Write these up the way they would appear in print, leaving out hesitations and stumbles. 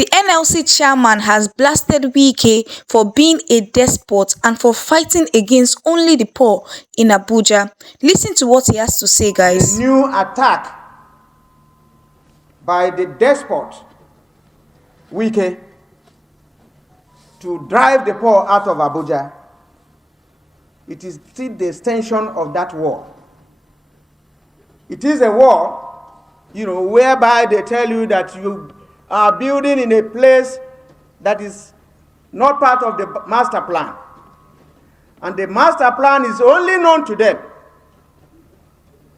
The NLC chairman has blasted Wike for being a despot and for fighting against only the poor in Abuja. Listen to what he has to say, guys. The new attack by the despot Wike to drive the poor out of Abuja, it is still the extension of that war. It is a war, whereby they tell you that you are building in a place that is not part of the master plan. And the master plan is only known to them.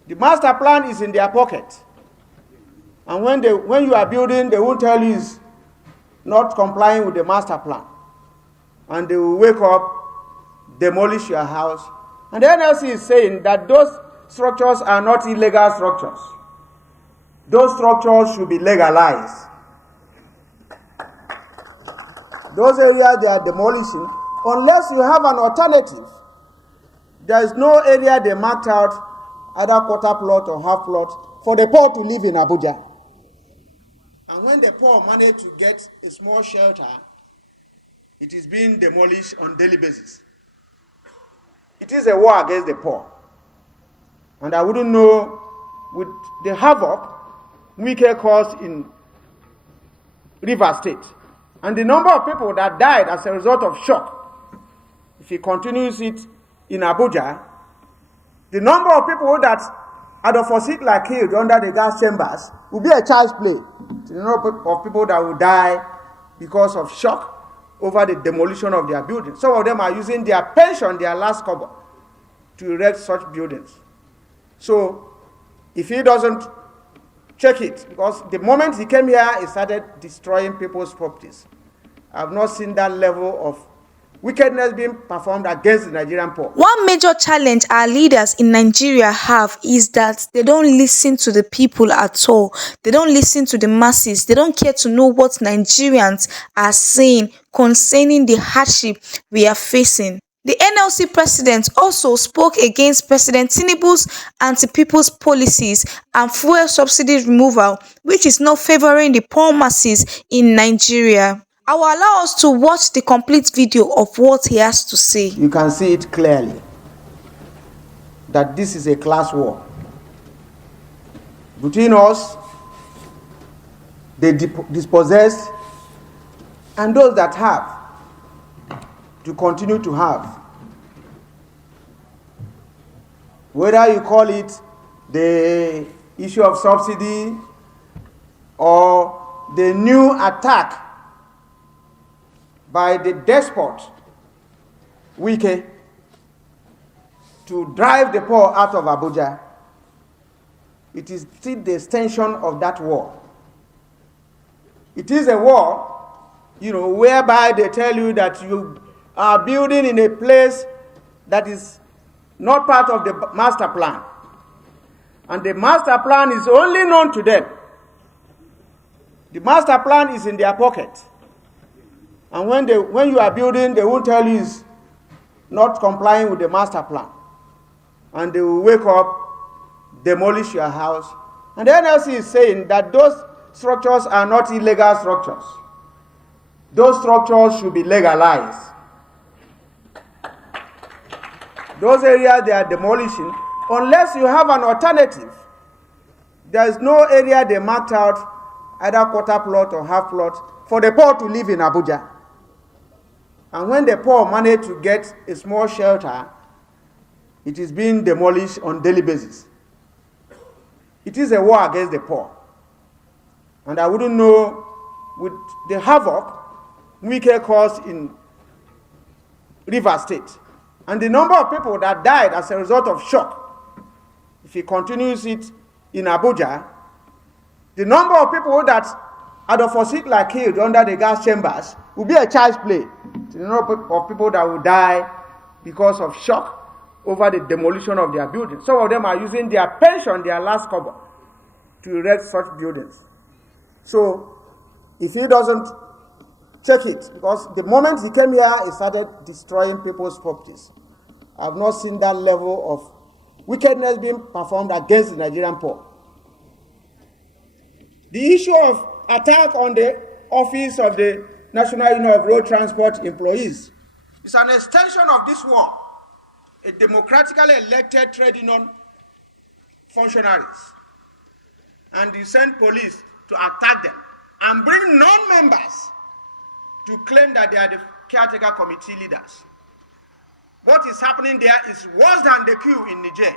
The master plan is in their pocket. And when you are building, they won't tell you it's not complying with the master plan. And they will wake up, demolish your house. And the NLC is saying that those structures are not illegal structures. Those structures should be legalized. Those areas they are demolishing, unless you have an alternative. There is no area they marked out, either quarter plot or half plot, for the poor to live in Abuja. And when the poor manage to get a small shelter, it is being demolished on a daily basis. It is a war against the poor. And I wouldn't know, with the havoc Wike caused in Rivers State, and the number of people that died as a result of shock, if he continues it in Abuja, the number of people that out of foreseen like killed under the gas chambers will be a child's play. The number of people that will die because of shock over the demolition of their buildings. Some of them are using their pension, their last cover, to erect such buildings. So if he doesn't check it, because the moment he came here, he started destroying people's properties. I've not seen that level of wickedness being performed against the Nigerian poor. One major challenge our leaders in Nigeria have is that they don't listen to the people at all. They don't listen to the masses. They don't care to know what Nigerians are saying concerning the hardship we are facing. The NLC president also spoke against President Tinubu's anti-people's policies and fuel subsidy removal, which is not favoring the poor masses in Nigeria. I will allow us to watch the complete video of what he has to say. You can see it clearly that this is a class war. Between us, the dispossessed, and those that have to continue to have. Whether you call it the issue of subsidy or the new attack by the despot Wike to drive the poor out of Abuja, it is still the extension of that war. It is a war, whereby they tell you that you are building in a place that is not part of the master plan. And the master plan is only known to them. The master plan is in their pocket. And when you are building, they won't tell you it's not complying with the master plan. And they will wake up, demolish your house. And the NLC is saying that those structures are not illegal structures. Those structures should be legalized. Those areas they are demolishing, unless you have an alternative. There is no area they marked out, either quarter plot or half plot, for the poor to live in Abuja. And when the poor manage to get a small shelter, it is being demolished on a daily basis. It is a war against the poor. And I wouldn't know, with the havoc Wike caused in Rivers State, and the number of people that died as a result of shock, if he continues it in Abuja, the number of people that out of foreseen like killed under the gas chambers will be a child's play. The number of people that will die because of shock over the demolition of their buildings. Some of them are using their pension, their last cover, to erect such buildings. So if he doesn't check it, because the moment he came here, he started destroying people's properties. I've not seen that level of wickedness being performed against the Nigerian poor. The issue of attack on office of the National Union of Road Transport Employees is an extension of this war, a democratically elected trade union functionaries, and you send police to attack them and bring non-members to claim that they are the caretaker committee leaders. What is happening there is worse than the coup in Niger.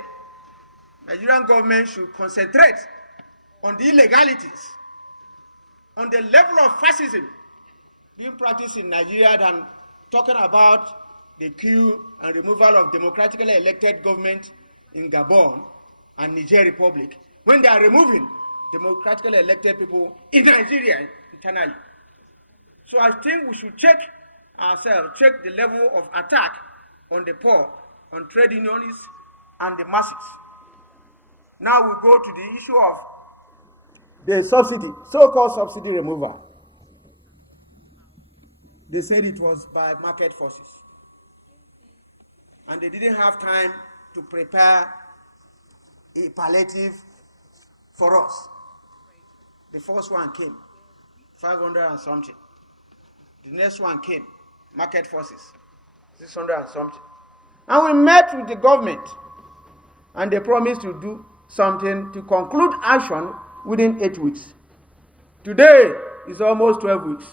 Nigerian government should concentrate on the illegalities, on the level of fascism being practiced in Nigeria than talking about the coup and removal of democratically elected government in Gabon and Niger Republic, when they are removing democratically elected people in Nigeria internally. So I think we should check ourselves, check the level of attack on the poor, on trade unionists, and the masses. Now we go to the issue of the subsidy, so-called subsidy removal. They said it was by market forces. And they didn't have time to prepare a palliative for us. The first one came, 500 and something. The next one came, market forces, 600 and something. And we met with the government, and they promised to do something to conclude action within 8 weeks. Today is almost 12 weeks.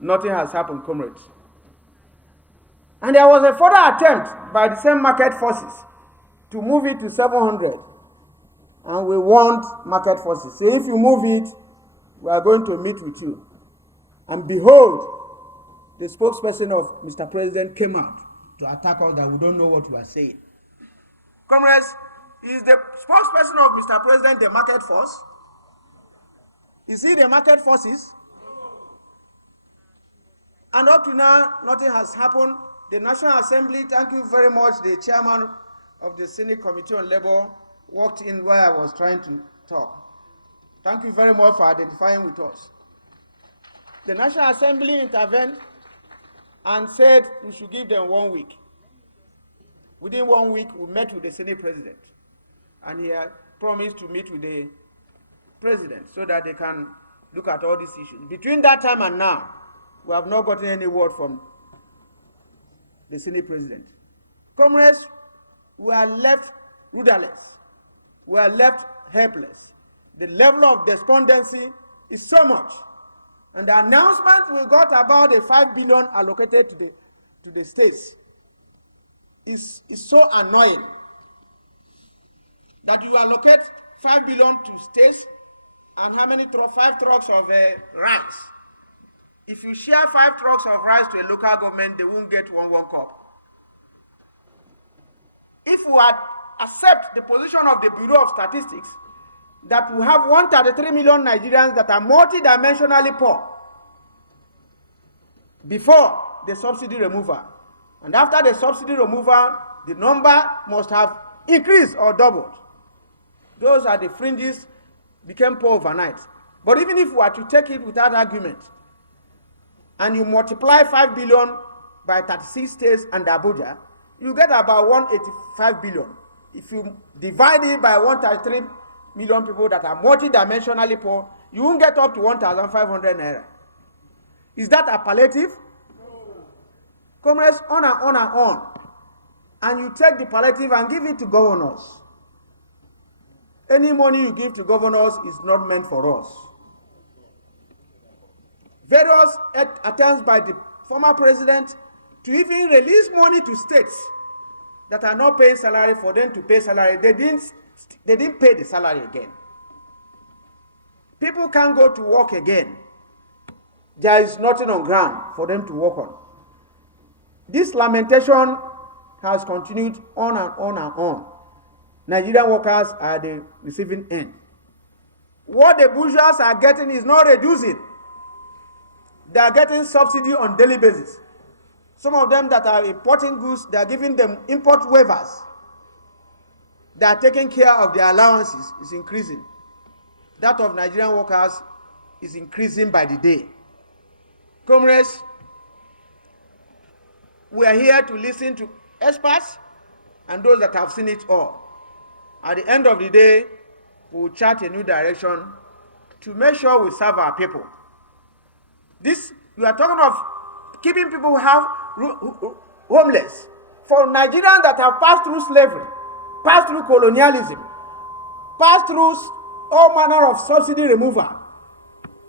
Nothing has happened, comrades. And there was a further attempt by the same market forces to move it to 700. And we want market forces. Say, if you move it, we are going to meet with you. And behold, the spokesperson of Mr. President came out to attack us that we don't know what we are saying. Comrades, is the spokesperson of Mr. President the market force? Is he the market forces? And up to now, nothing has happened. The National Assembly, thank you very much, the chairman of the Senate Committee on Labor walked in where I was trying to talk. Thank you very much for identifying with us. The National Assembly intervened and said we should give them 1 week. Within 1 week, we met with the Senate President, and he had promised to meet with the President so that they can look at all these issues. Between that time and now, we have not gotten any word from the Senate President. Comrades, we are left rudderless. We are left helpless. The level of despondency is so much. And the announcement we got about the 5 billion allocated to the states is so annoying that you allocate 5 billion to states and how many 5 trucks of rice. If you share 5 trucks of rice to a local government, they won't get one cup. If we had accept the position of the Bureau of Statistics that we have 133 million Nigerians that are multidimensionally poor before the subsidy removal, and after the subsidy removal, the number must have increased or doubled. Those are the fringes became poor overnight. But even if we were to take it without argument, and you multiply 5 billion by 36 states and Abuja, you get about 185 billion. If you divide it by 133 million people that are multidimensionally poor, you won't get up to 1,500 naira. Is that a palliative? No. Comrades, on and on and on. And you take the palliative and give it to governors. Any money you give to governors is not meant for us. Various attempts by the former president to even release money to states that are not paying salary for them to pay salary. They didn't pay the salary again. People can't go to work again. There is nothing on ground for them to work on. This lamentation has continued on and on and on. Nigerian workers are the receiving end. What the bourgeois are getting is not reducing. They are getting subsidy on daily basis. Some of them that are importing goods, they are giving them import waivers. They are taking care of their allowances, is increasing. That of Nigerian workers is increasing by the day. Comrades, we are here to listen to experts and those that have seen it all. At the end of the day, we will chart a new direction to make sure we serve our people. This, you are talking of keeping people who have homeless. For Nigerians that have passed through slavery, passed through colonialism, passed through all manner of subsidy removal,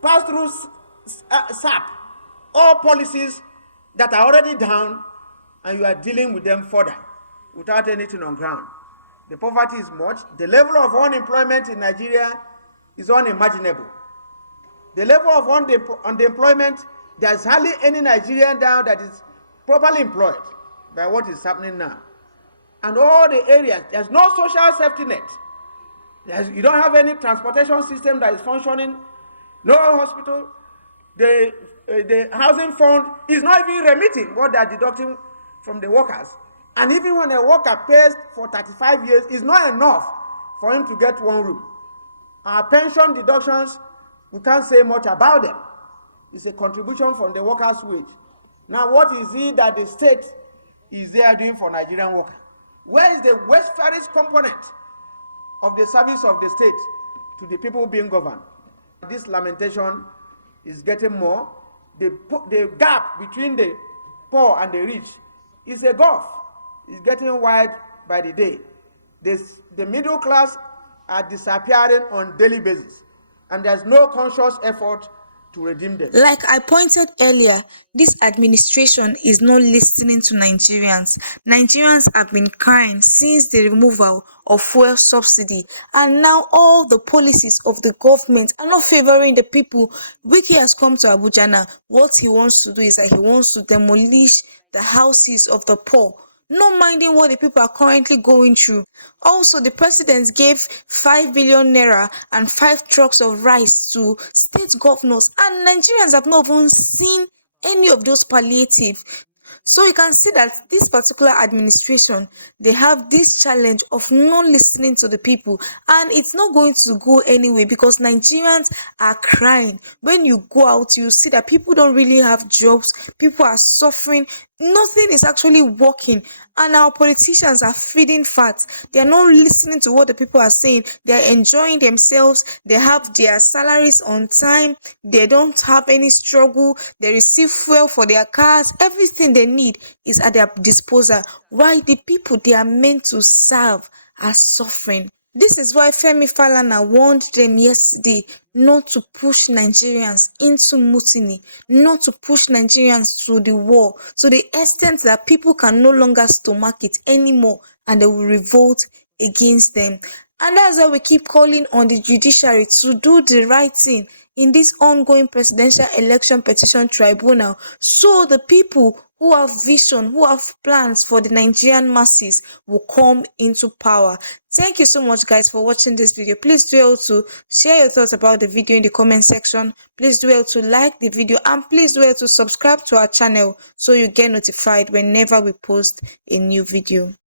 passed through SAP, all policies that are already down, and you are dealing with them further without anything on ground. The poverty is much. The level of unemployment in Nigeria is unimaginable. The level of unemployment, there's hardly any Nigerian now that is properly employed by what is happening now. And all the areas, there's no social safety net. You don't have any transportation system that is functioning, no hospital. The housing fund is not even remitting what they are deducting from the workers. And even when a worker pays for 35 years, it's not enough for him to get one room. Our pension deductions, we can't say much about them. It's a contribution from the workers' wage. Now, what is it that the state is there doing for Nigerian workers? Where is the welfarist component of the service of the state to the people being governed? This lamentation is getting more. The gap between the poor and the rich is a gulf. It's getting wide by the day. The middle class are disappearing on daily basis, and there's no conscious effort to redeem them. Like I pointed earlier, this administration is not listening to Nigerians. Nigerians have been crying since the removal of fuel subsidy, and now all the policies of the government are not favoring the people. Wike has come to Abuja now. What he wants to do is that he wants to demolish the houses of the poor, not minding what the people are currently going through. Also, the president gave 5 billion naira and 5 trucks of rice to state governors, and Nigerians have not even seen any of those palliative. So you can see that this particular administration, they have this challenge of not listening to the people, and it's not going to go anywhere because Nigerians are crying. When you go out, you see that people don't really have jobs, people are suffering, nothing is actually working, and our politicians are feeding fat. They are not listening to what the people are saying. They are enjoying themselves, they have their salaries on time, they don't have any struggle, they receive fuel for their cars, everything they need is at their disposal. Why the people they are meant to serve are suffering. This is why Femi Falana warned them yesterday not to push Nigerians into mutiny, not to push Nigerians to the war, to the extent that people can no longer stomach it anymore and they will revolt against them. And that's why we keep calling on the judiciary to do the right thing in this ongoing presidential election petition tribunal, so the people who have vision, who have plans for the Nigerian masses will come into power. Thank you so much, guys, for watching this video. Please do well to share your thoughts about the video in the comment section. Please do well to like the video, and please do well to subscribe to our channel so you get notified whenever we post a new video.